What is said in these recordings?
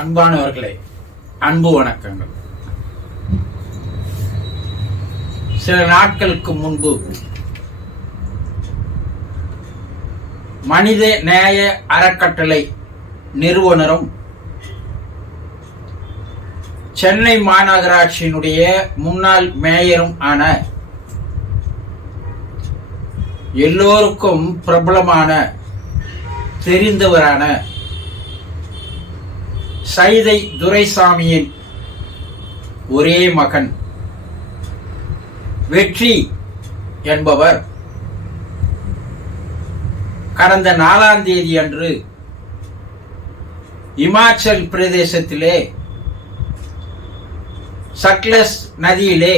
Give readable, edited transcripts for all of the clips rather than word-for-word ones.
அன்பானவர்களே, அன்பு வணக்கங்கள். சில நாட்களுக்கு முன்பு மனித நேய அறக்கட்டளை நிறுவனரும் சென்னை மாநகராட்சியினுடைய முன்னாள் மேயரும் ஆன எல்லோருக்கும் பிரபலமான தெரிந்தவரான சைதை துரைசாமியின் ஒரே மகன் வெற்றி என்பவர் கடந்த 4ஆம் தேதி அன்று இமாச்சல் பிரதேசத்திலே சட்லஸ் நதியிலே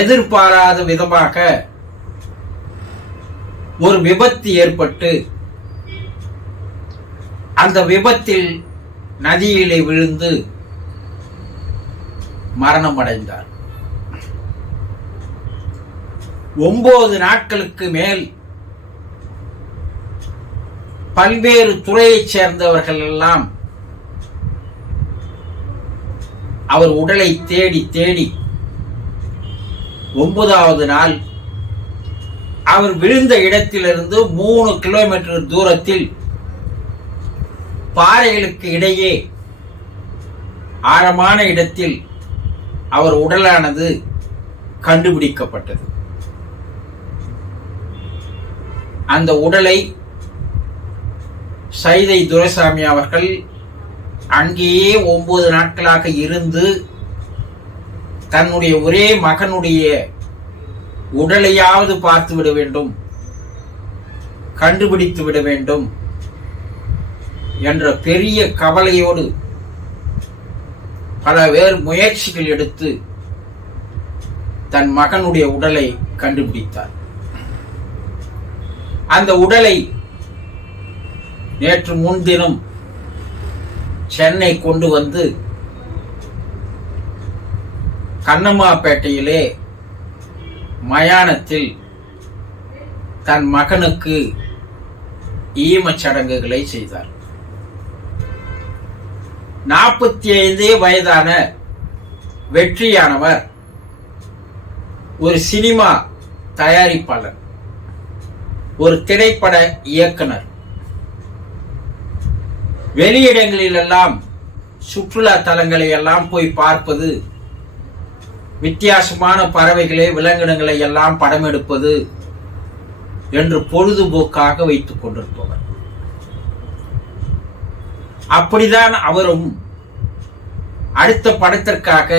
எதிர்பாராத விதமாக ஒரு விபத்து ஏற்பட்டு அந்த விபத்தில் நதியிலே விழுந்து மரணம் அடைந்தார். 9 நாட்களுக்கு மேல் பல்வேறு துறையைச் சேர்ந்தவர்கள் எல்லாம் அவர் உடலை தேடி தேடி 9வது நாள் அவர் விழுந்த இடத்திலிருந்து 3 கிலோமீட்டர் தூரத்தில் பாறைகளுக்கு இடையே ஆழமான இடத்தில் அவர் உடலானது கண்டுபிடிக்கப்பட்டது. அந்த உடலை சைதை துரைசாமி அவர்கள் அங்கேயே 9 நாட்களாக இருந்து தன்னுடைய ஒரே மகனுடைய உடலையாவது பார்த்து விட வேண்டும், கண்டுபிடித்து விட வேண்டும் என்ற பெரிய கவலையோடு பல வேறு முயற்சிகள் எடுத்து தன் மகனுடைய உடலை கண்டுபிடித்தார். அந்த உடலை நேற்று முன்தினம் சென்னை கொண்டு வந்து கண்ணம்மாப்பேட்டையிலே மயானத்தில் தன் மகனுக்கு ஈமச் சடங்குகளை செய்தார். 45 வயதான வெற்றியானவர் ஒரு சினிமா தயாரிப்பாளர், ஒரு திரைப்பட இயக்குனர். வெளியிடங்களிலெல்லாம் சுற்றுலா தலங்களை எல்லாம் போய் பார்ப்பது, வித்தியாசமான பறவைகளை விலங்கினங்களை எல்லாம் படம் எடுப்பது என்று பொழுதுபோக்காக வைத்துக் கொண்டிருப்பவர். அப்படிதான் அவரும் அடுத்த படத்திற்காக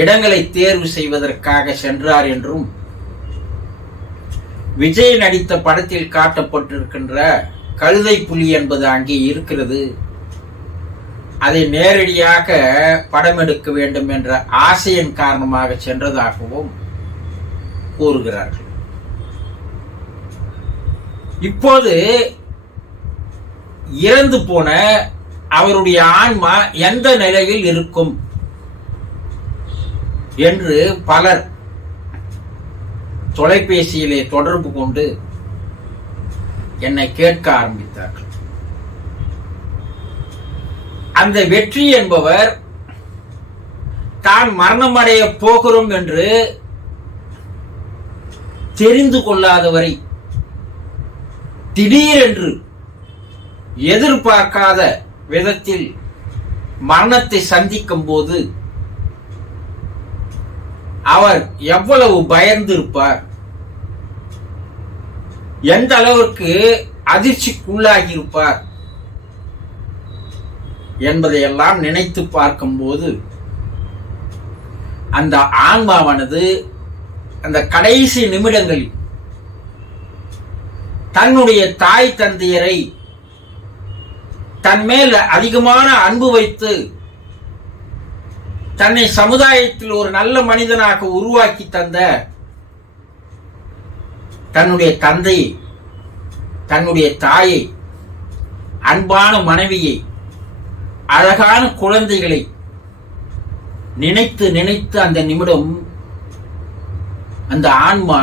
இடங்களை தேர்வு செய்வதற்காக சென்றார் என்றும், விஜய் நடித்த படத்தில் காட்டப்பட்டிருக்கின்ற கழுதை புலி என்பது அங்கே இருக்கிறது, அதை நேரடியாக படம் எடுக்க வேண்டும் என்ற ஆசையின் காரணமாக சென்றதாகவும் கூறுகிறார்கள். இப்போது இறந்து போன அவருடைய ஆன்மா எந்த நிலையில் இருக்கும் என்று பலர் தொலைபேசியிலே தொடர்பு கொண்டு என்னை கேட்க ஆரம்பித்தார்கள். அந்த வெற்றி என்பவர் தான் மரணமடைய போகிறோம் என்று தெரிந்து கொள்ளாதவரை திடீரென்று எதிர்பார்க்காத விதத்தில் மரணத்தை சந்திக்கும் போது அவர் எவ்வளவு பயந்திருப்பார், எந்த அளவிற்கு அதிர்ச்சிக்குள்ளாகியிருப்பார் என்பதையெல்லாம் நினைத்து பார்க்கும்போது அந்த ஆன்மாவானது அந்த கடைசி நிமிடங்களில் தன்னுடைய தாய் தந்தையரை தன் மேல் அதிகமான அன்பு வைத்து தன்னை சமுதாயத்தில் ஒரு நல்ல மனிதனாக உருவாக்கி தந்த தன்னுடைய தந்தையை, தன்னுடைய தாயை, அன்பான மனைவியை, அழகான குழந்தைகளை நினைத்து நினைத்து அந்த நிமிடம் அந்த ஆன்மா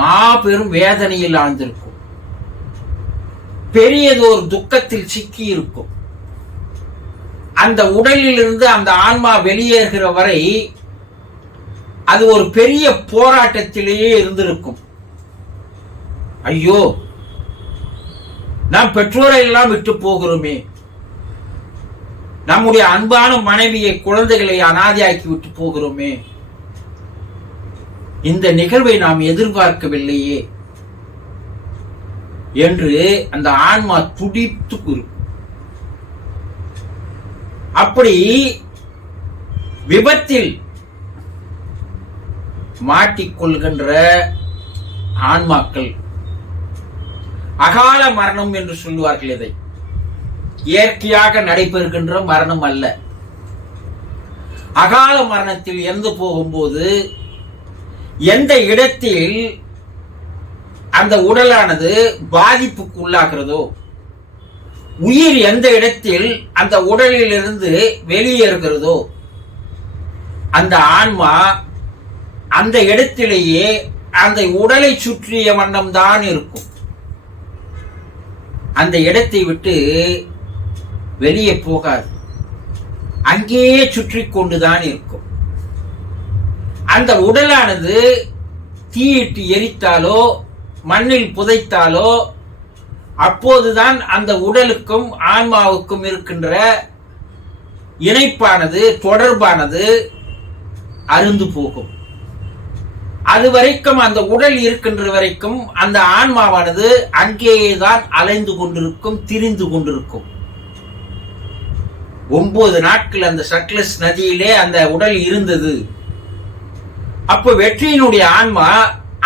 மாபெரும் வேதனையில் ஆழ்ந்திருக்கும். பெரியதொரு துக்கத்தில் சிக்கி இருக்கும். அந்த உடலில் இருந்து அந்த ஆன்மா வெளியேறுகிற வரை அது ஒரு பெரிய போராட்டத்திலேயே இருந்திருக்கும். ஐயோ, நாம் பெற்றோரை எல்லாம் விட்டு போகிறோமே, நம்முடைய அன்பான மனைவியை, குழந்தைகளை அனாதையாக்கி விட்டு போகிறோமே, இந்த நிகழ்வை நாம் எதிர்பார்க்கவில்லையே என்று அந்த ஆன்மா துடித்து இருக்கும். அப்படி விபத்தில் மாட்டிக்கொள்கின்ற ஆன்மாக்கள் அகால மரணம் என்று சொல்லுவார்கள். இதை இயற்கையாக நடைபெறுகின்ற மரணம் அல்ல. அகால மரணத்தில் இறந்து போகும்போது எந்த இடத்தில் அந்த உடலானது பாதிப்புக்கு உள்ளாகிறதோ, உயிர் எந்த இடத்தில் அந்த உடலில் இருந்து வெளியேறுகிறதோ, அந்த ஆன்மா அந்த இடத்திலேயே அந்த உடலை சுற்றிய வண்ணம் தான் இருக்கும். அந்த இடத்தை விட்டு வெளியே போகாது, அங்கேயே சுற்றி கொண்டுதான் இருக்கும். அந்த உடலானது தீயிட்டு எரித்தாலோ மண்ணில் புதைத்தாலோ அப்போதுதான் அந்த உடலுக்கும் ஆன்மாவுக்கும் இருக்கின்ற இணைப்பானது, தொடர்பானது அருந்து போகும். அது வரைக்கும், அந்த உடல் இருக்கின்ற வரைக்கும் அந்த ஆன்மாவானது அங்கேயேதான் அலைந்து கொண்டிருக்கும், திரிந்து கொண்டிருக்கும். 9 நாட்கள் அந்த சட்லஸ் நதியிலே அந்த உடல் இருந்தது. அப்போ வெற்றியினுடைய ஆன்மா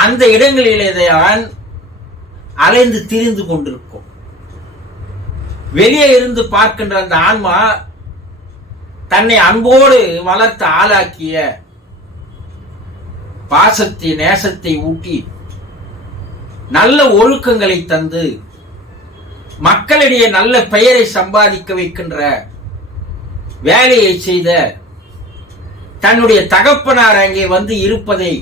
அந்த இடங்களிலே தான் அலைந்து திரிந்து கொண்டிருக்கும். வெளியே இருந்து பார்க்கின்ற அந்த ஆன்மா தன்னை அன்போடு வளர்த்து ஆளாக்கிய, பாசத்தை நேசத்தை ஊட்டி நல்ல ஒழுக்கங்களை தந்து மக்களிடையே நல்ல பெயரை சம்பாதிக்க வைக்கின்ற வேலையை செய்த தன்னுடைய தகப்பனார் அங்கே வந்து இருப்பதை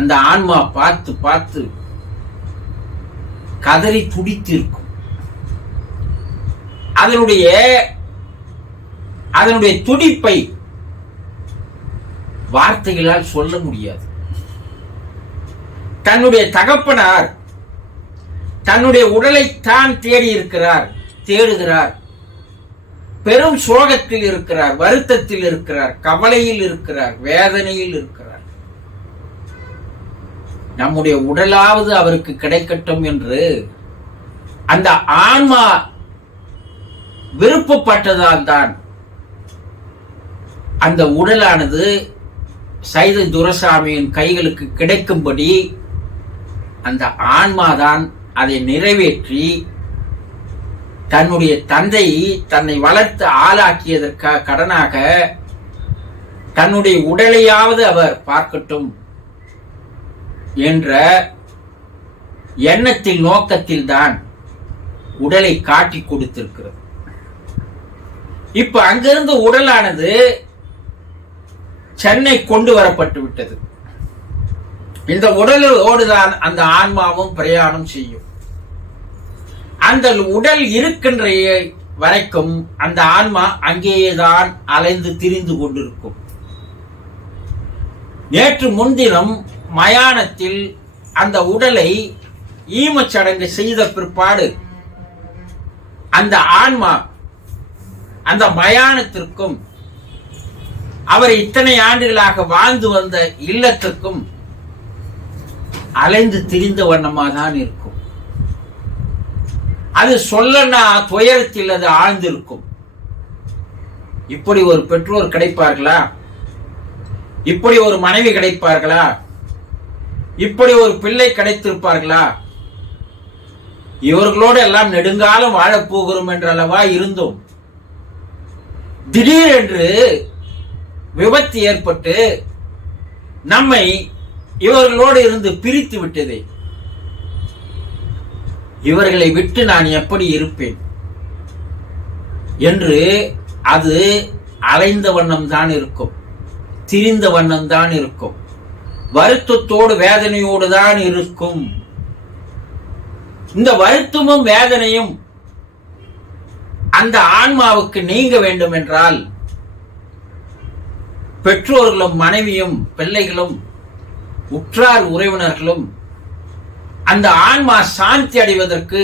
அந்த ஆன்மா பார்த்து பார்த்து கதறி துடித்திருக்கும். அதனுடைய துடிப்பை வார்த்தைகளால் சொல்ல முடியாது. தன்னுடைய தகப்பனார் தன்னுடைய உடலை தான் தேடி இருக்கிறார், தேடுகிறார், பெரும் சோகத்தில் இருக்கிறார், வருத்தத்தில் இருக்கிறார், கவலையில் இருக்கிறார், வேதனையில் இருக்கிறார். நம்முடைய உடலாவது அவருக்கு கிடைக்கட்டும் என்று அந்த ஆன்மா விருப்பப்பட்டதால் தான் அந்த உடலானது சைதை துரைசாமியின் கைகளுக்கு கிடைக்கும்படி அந்த ஆன்மாதான் அதை நிறைவேற்றி தன்னுடைய தந்தை தன்னை வளர்த்து ஆளாக்கியதற்காக கடனாக தன்னுடைய உடலையாவது அவர் பார்க்கட்டும் என்ற எண்ணத்தில், நோக்கத்தில் தான் உடலை காட்டி கொடுத்திருக்கிறது. இப்ப அங்கிருந்து உடலானது சென்னை கொண்டு வரப்பட்டு விட்டது. இந்த உடலோடுதான் அந்த ஆன்மாவும் பிரயாணம் செய்யும். அந்த உடல் இருக்கின்ற வரைக்கும் அந்த ஆன்மா அங்கேயேதான் அலைந்து திரிந்து கொண்டிருக்கும். நேற்று முன்தினம் மயானத்தில் அந்த உடலை ஈமச்சடங்கு செய்த பிற்பாடு அந்த ஆன்மா அந்த மயானத்திற்கும் அவர் இத்தனை ஆண்டுகளாக வாழ்ந்து வந்த இல்லத்திற்கும் அலைந்து திரிந்த வண்ணமாக தான் இருக்கும். அது சொல்லனா துயரத்தில் அது ஆழ்ந்திருக்கும். இப்படி ஒரு பெற்றோர் கிடைப்பார்களா? இப்படி ஒரு மனைவி கிடைப்பார்களா? இப்படி ஒரு பிள்ளை கிடைத்திருப்பார்களா? இவர்களோடு எல்லாம் நெடுங்காலம் வாழப்போகிறோம் என்ற அளவா இருந்தோம். திடீரென்று விபத்து ஏற்பட்டு நம்மை இவர்களோடு இருந்து பிரித்து விட்டது. இவர்களை விட்டு நான் எப்படி இருப்பேன் என்று அது அலைந்த வண்ணம் தான் இருக்கும், திரிந்த வண்ணம் தான் இருக்கும், வருத்தத்தோடு வேதனையோடு தான் இருக்கும். இந்த வருத்தமும் வேதனையும் அந்த ஆன்மாவுக்கு நீங்க வேண்டும் என்றால் பெற்றோர்களும் மனைவியும் பிள்ளைகளும் உற்றார் உறவினர்களும் அந்த ஆன்மா சாந்தி அடைவதற்கு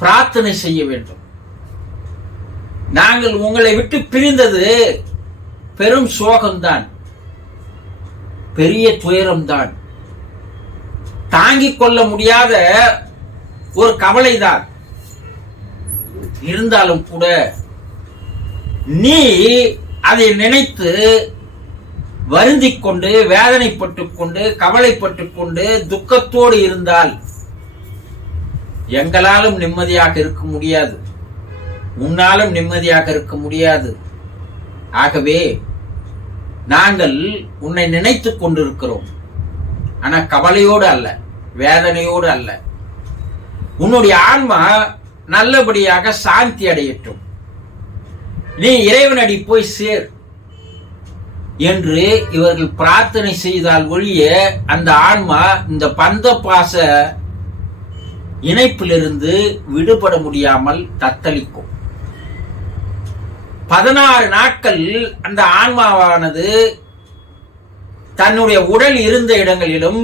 பிரார்த்தனை செய்ய வேண்டும். நாங்கள் உங்களை விட்டு பிரிந்தது பெரும் சோகம்தான், பெரிய துயரம்தான், தாங்கிக் கொள்ள முடியாத ஒரு கவலைதான். இருந்தாலும் கூட நீ அதை நினைத்து வருந்திக் கொண்டு வேதனைப்பட்டுக் கொண்டு கவலைப்பட்டுக் கொண்டு துக்கத்தோடு இருந்தால் எங்களாலும் நிம்மதியாக இருக்க முடியாது, உன்னாலும் நிம்மதியாக இருக்க முடியாது. ஆகவே நாங்கள் உன்னை நினைத்துக் கொண்டிருக்கிறோம், ஆனா கவலையோடு அல்ல, வேதனையோடு அல்ல. உன்னுடைய ஆன்மா நல்லபடியாக சாந்தி அடையட்டும், நீ இறைவனடி போய் சேர் என்று இவர்கள் பிரார்த்தனை செய்தால் ஒழிய அந்த ஆன்மா இந்த பந்த பாச இணைப்பிலிருந்து விடுபட முடியாமல் தத்தளிக்கும். 16 நாட்கள் அந்த ஆன்மாவானது தன்னுடைய உடல் இருந்த இடங்களிலும்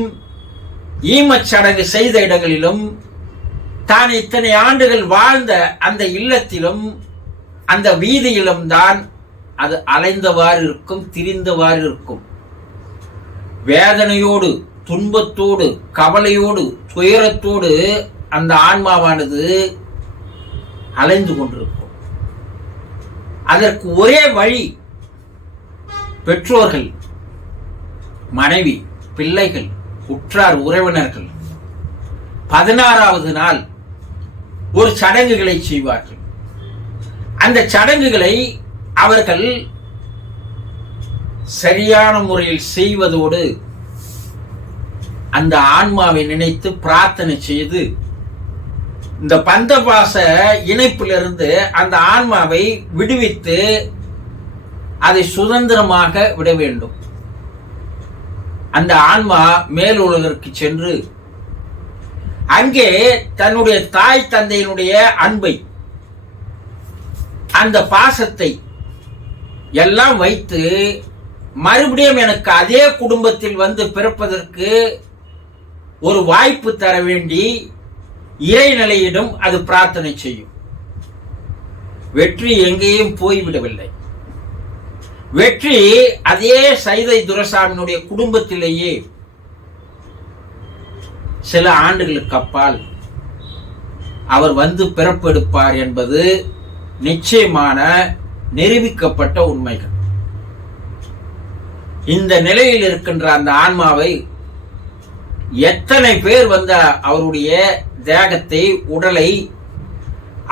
ஈமச்சடங்கு செய்த இடங்களிலும் தான் இத்தனை ஆண்டுகள் வாழ்ந்த அந்த இல்லத்திலும் அந்த வீதியிலும் தான் அது அலைந்தவாறு இருக்கும், திரிந்தவாறு இருக்கும். வேதனையோடு துன்பத்தோடு கவலையோடு துயரத்தோடு அந்த ஆன்மாவானது அலைந்து கொண்டிருக்கும். அதற்கு ஒரே வழி பெற்றோர்கள், மனைவி, பிள்ளைகள், உற்றார் உறவினர்கள் 16வது நாள் ஒரு சடங்குகளை செய்வார்கள். அந்த சடங்குகளை அவர்கள் சரியான முறையில் செய்வதோடு அந்த ஆன்மாவை நினைத்து பிரார்த்தனை செய்து இந்த பந்தபாச இணைப்பிலிருந்து அந்த ஆன்மாவை விடுவித்து அதை சுதந்திரமாக விட வேண்டும். அந்த ஆன்மா மேல் உலகிற்கு சென்று அங்கே தன்னுடைய தாய் தந்தையினுடைய அன்பை, அந்த பாசத்தை எல்லாம் வைத்து மறுபடியும் எனக்கு அதே குடும்பத்தில் வந்து பிறப்பதற்கு ஒரு வாய்ப்பு தர வேண்டி இறைநிலையிடம் அது பிரார்த்தனை செய்யும். வெற்றி எங்கேயும் போய்விடவில்லை. வெற்றி அதே சைதை துரைசாமியினுடைய குடும்பத்திலேயே சில ஆண்டுகளுக்கு அப்பால் அவர் வந்து பிறப்பெடுப்பார் என்பது நிச்சயமான நிரூபிக்கப்பட்ட உண்மைகள். இந்த நிலையில் இருக்கின்ற அந்த ஆன்மாவை எத்தனை பேர் வந்த அவருடைய தேகத்தை, உடலை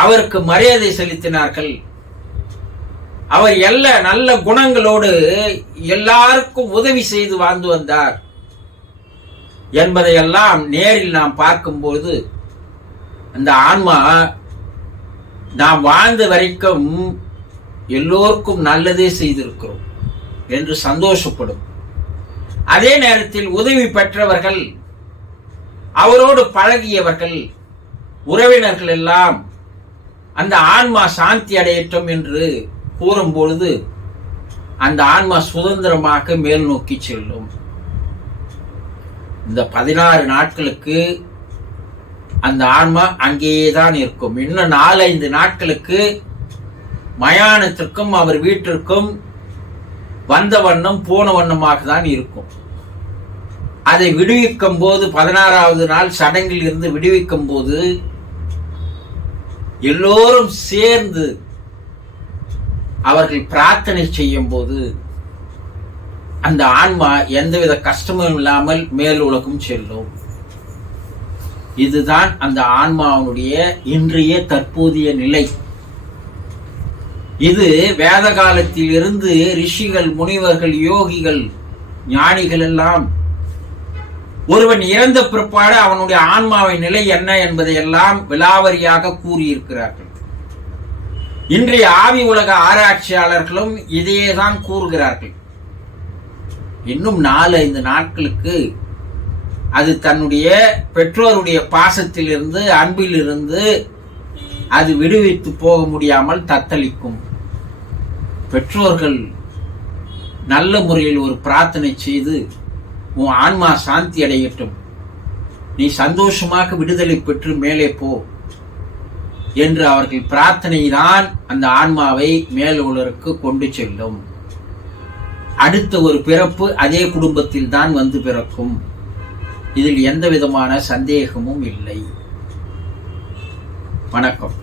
அவருக்கு மரியாதை செலுத்தினார்கள். அவர் எல்லா நல்ல குணங்களோடு எல்லாருக்கும் உதவி செய்து வாழ்ந்து வந்தார் என்பதையெல்லாம் நேரில் நாம் பார்க்கும்போது அந்த ஆன்மா நாம் வாழ்ந்த வரைக்கும் எல்லோருக்கும் நல்லதே செய்திருக்கிறோம் என்று சந்தோஷப்படும். அதே நேரத்தில் உதவி பெற்றவர்கள், அவரோடு பழகியவர்கள், உறவினர்கள் எல்லாம் அந்த ஆன்மா சாந்தி அடையட்டும் என்று கூறும்பொழுது அந்த ஆன்மா சுதந்திரமாக மேல் நோக்கி செல்லும். இந்த 16 நாட்களுக்கு அந்த ஆன்மா அங்கேயேதான் இருக்கும். இன்னும் 4-5 நாட்களுக்கு மயானத்திற்கும் அவர் வீட்டிற்கும் வந்த வண்ணம் போன வண்ணமாக தான் இருக்கும். அதை விடுவிக்கும் போது 16வது நாள் சடங்கில் இருந்து விடுவிக்கும் போது எல்லோரும் சேர்ந்து அவர்கள் பிரார்த்தனை செய்யும் போது அந்த ஆன்மா எந்தவித கஷ்டமும் இல்லாமல் மேல் உலகம் செல்லும். இதுதான் அந்த ஆன்மாவுடைய இன்றைய தற்போதைய நிலை. இது வேத காலத்தில் இருந்து ரிஷிகள், முனிவர்கள், யோகிகள், ஞானிகள் எல்லாம் ஒருவன் இறந்த பிற்பாடு அவனுடைய ஆன்மாவின் நிலை என்ன என்பதை எல்லாம் விலாவரியாக கூறியிருக்கிறார்கள். இன்றைய ஆவி உலக ஆராய்ச்சியாளர்களும் இதையேதான் கூறுகிறார்கள். இன்னும் 4-5 நாட்களுக்கு அது தன்னுடைய பெற்றோருடைய பாசத்திலிருந்து, அன்பிலிருந்து அது விடுவித்து போக முடியாமல் தத்தளிக்கும். பெற்றோர்கள் நல்ல முறையில் ஒரு பிரார்த்தனை செய்து, உன் ஆன்மா சாந்தி அடையட்டும், நீ சந்தோஷமாக விடுதலை பெற்று மேலே போ என்று அவர்கள் பிரார்த்தனை தான் அந்த ஆன்மாவை மேல் உலருக்கு கொண்டு செல்லும். அடுத்த ஒரு பிறப்பு அதே குடும்பத்தில் தான் வந்து பிறக்கும். இதில் எந்த விதமான சந்தேகமும் இல்லை. வணக்கம்.